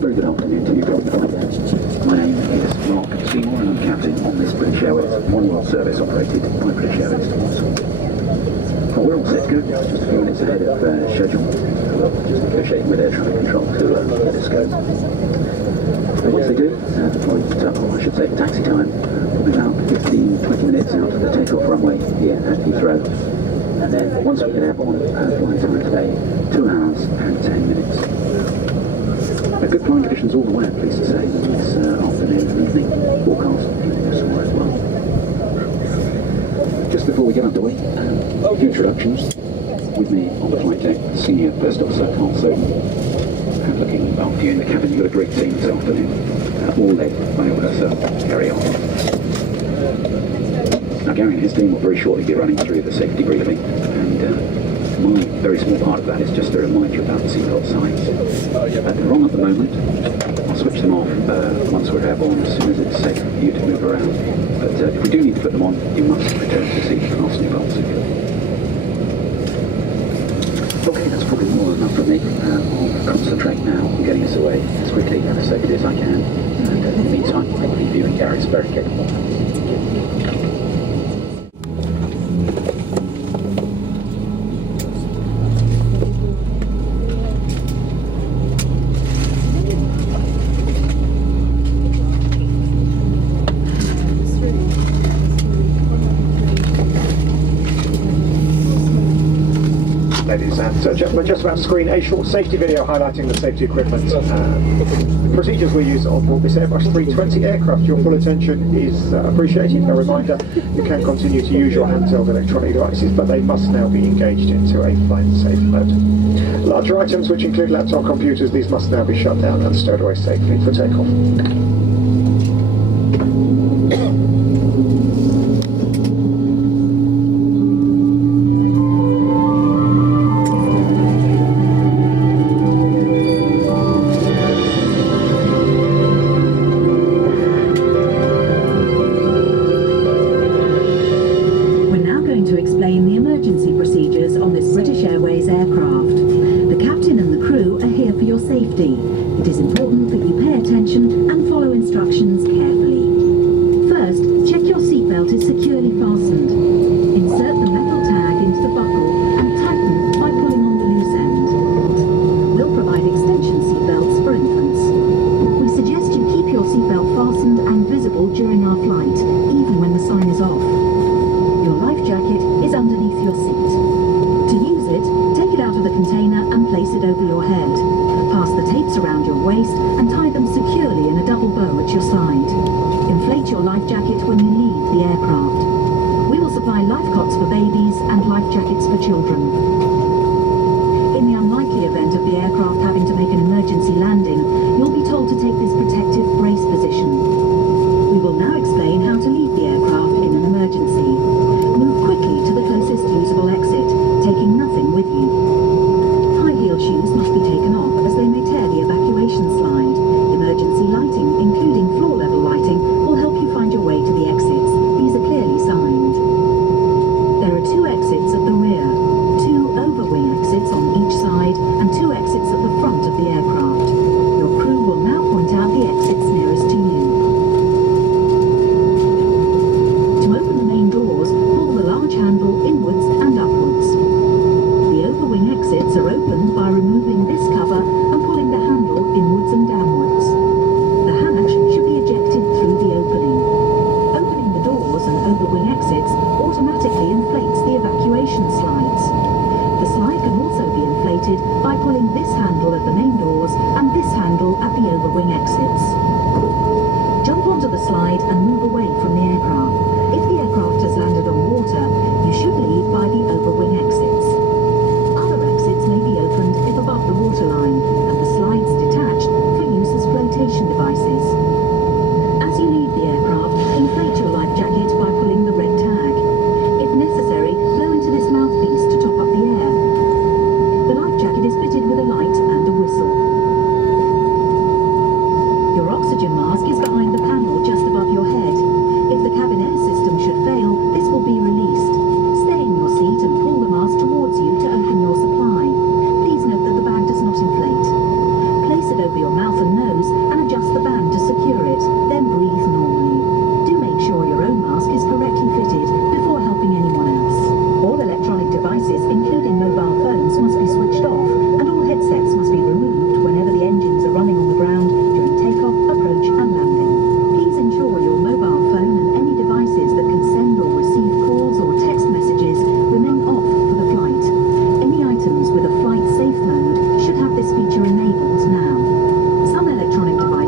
Very good afternoon to you, guys. My name is Mark Seymour and I'm captain on this British Airways one-world service operated by British Airways to Warsaw. Well, we're all set to go, just a few minutes ahead of schedule. Just negotiating with air traffic control to let us go. And once they do, I should say taxi time, will be about 15-20 minutes out of the takeoff runway here at Heathrow. And then once we get airborne, flight time today, 2 hours and 10 minutes. Good flying conditions all the way, I'm pleased to say, this afternoon and evening forecast in somewhere as well. Just before we get underway, a few introductions. With me on the flight deck, Senior First Officer Carl Soden. And looking after you in the cabin, you've got a great team this afternoon, all led by Gary on. Now Gary and his team will very shortly be running through the safety briefing, and my very small part of that is just to remind you about the seatbelt signs. They're on at the moment. I'll switch them off once we're airborne, as soon as it's safe for you to move around. But if we do need to put them on, you must return to the seat and fasten your belts. Okay, that's probably more than enough for me. I'll concentrate now on getting us away as quickly and as safely as I can. And in the meantime, I believe you and Gary is very capable. Ladies and gentlemen, just about to screen a short safety video highlighting the safety equipment procedures we use on board this Airbus A320 aircraft. Your full attention is appreciated. A reminder, you can continue to use your handheld electronic devices, but they must now be engaged into a flight safe mode. Larger items, which include laptop computers, these must now be shut down and stowed away safely for takeoff. It is important that you pay attention and follow instructions carefully. First, check your seatbelt is securely fastened. Insert the metal tag into the buckle and tighten by pulling on the loose end. We'll provide extension seatbelts for infants. We suggest you keep your seatbelt fastened and visible during our flight, even when the sign is off. Your life jacket is underneath your seat. To use it, take it out of the container and place it over your head. Pass the tapes around your waist and tie them securely in a double bow at your side. Inflate your life jacket when you leave the aircraft. We will supply life cots for babies and life jackets for children. In the unlikely event of the aircraft having to make an emergency landing, you'll be told to take this protective brace position. We will now explain how to leave the aircraft in an emergency. Move quickly to the closest usable exit, taking nothing with you. High-heeled shoes must be taken off as they may tear the evacuation slide. Emergency lighting, including floor-level lighting, will help you find your way to the exits. These are clear your nose and adjust the band to secure it, then breathe normally. Do make sure your own mask is correctly fitted before helping anyone else. All electronic devices, including mobile phones, must be switched off, and all headsets must be removed whenever the engines are running on the ground during takeoff, approach and landing. Please ensure your mobile phone and any devices that can send or receive calls or text messages remain off for the flight. Any items with a flight safe mode should have this feature enabled now. Some electronic devices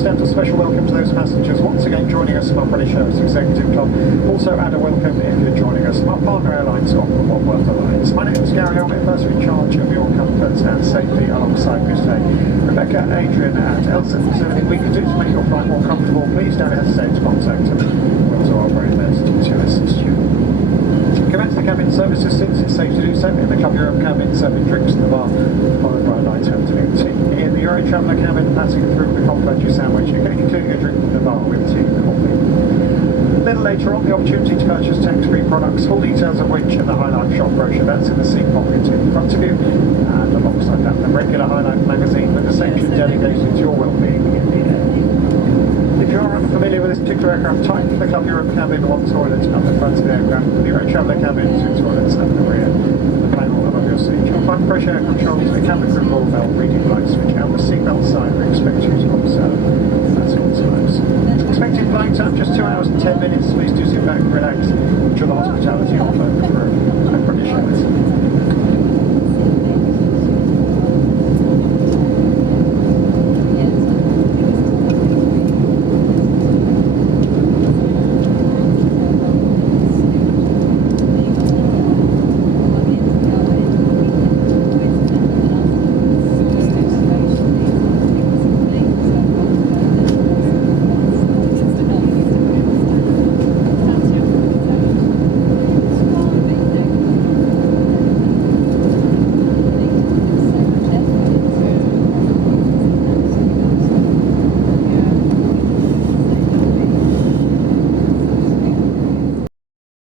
extend a special welcome to those passengers once again joining us from our British Airways Executive Club. Also add a welcome if you're joining us from our partner airline, Scotland One World Alliance. My name is Gary, I'm first in charge of your comfort and safety alongside me today. Rebecca, Adrian and Elsa. If there's anything we can do to make your flight more comfortable, please don't hesitate to contact them. We'll do our very best to assist you. Commence the cabin service assistance, it's safe to do so. In the Club Europe cabin, serving drinks in the bar, followed by a light afternoon tea. In the Euro Traveller cabin, passing through the complimentary sandwich, including a drink from the bar with tea and coffee. A little later on, the opportunity to purchase tax-free products, full details of which in the Highlight shop brochure, that's in the seat pocket in front of you. And alongside that, the regular Highlight magazine with a section dedicated to your well-being in the air. If you are unfamiliar with this particular aircraft type, the Club Europe cabin, one toilet at the front of the aircraft, the Euro Traveller cabin, two toilets at the rear, and the panel above your seat. You'll find fresh air controls, the cabin crew ball bell, reading light switch, and the seatbelt sign we expect you to observe at all times. Expected flying time just 2 hours and 10 minutes. Please do sit back and relax. Enjoy the hospitality offered.